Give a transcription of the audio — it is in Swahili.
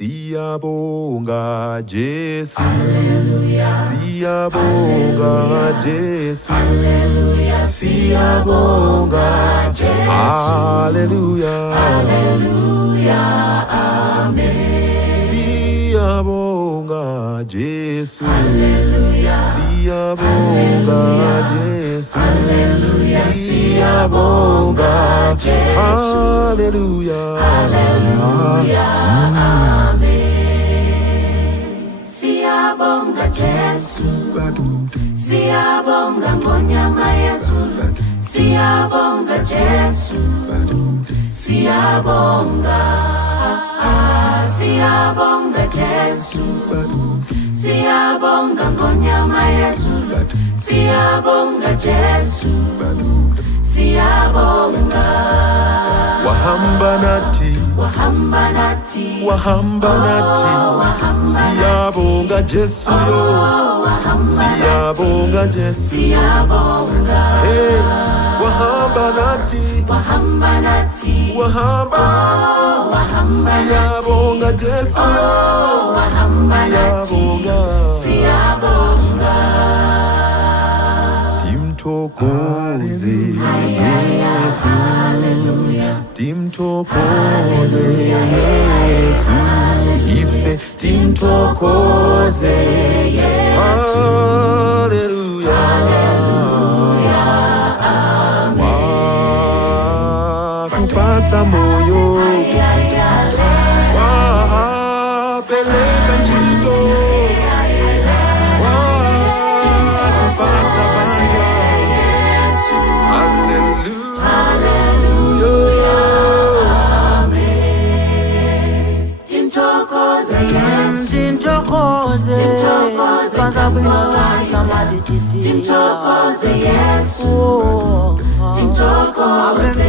Siyabonga Jesu, Hallelujah. siyabonga Jesu, Hallelujah. siyabonga Jesu. Hallelujah, Hallelujah. Amen. Siyabonga Jesu, Hallelujah. siyabonga Jesu, Hallelujah. siyabonga Jesu. Hallelujah, Hallelujah. Amen. Siyabonga Jesu, siyabonga ngonyama yezulu, siyabonga Jesu, siyabonga, siyabonga Jesu, siyabonga ngonyama yezulu, siyabonga Jesu, siyabonga. wahamba nathi, Wahamba nathi, wahamba nathi, siyabonga Jesu yo, siyabonga Jesu, siyabonga, hey, wahamba nathi, wahamba nathi, wahamba, siyabonga Jesu yo, wahamba nathi, siyabonga. Timthokoze Yesu, timthokoze Yesu, ife timthokoze Yesu. Hallelujah, wakupata moyo, wapeleka ntchito, wakupata banja. Timthokoze Yesu, Timthokoze kwanza bwino zamatititi Timthokoze Yesu, Timthokoze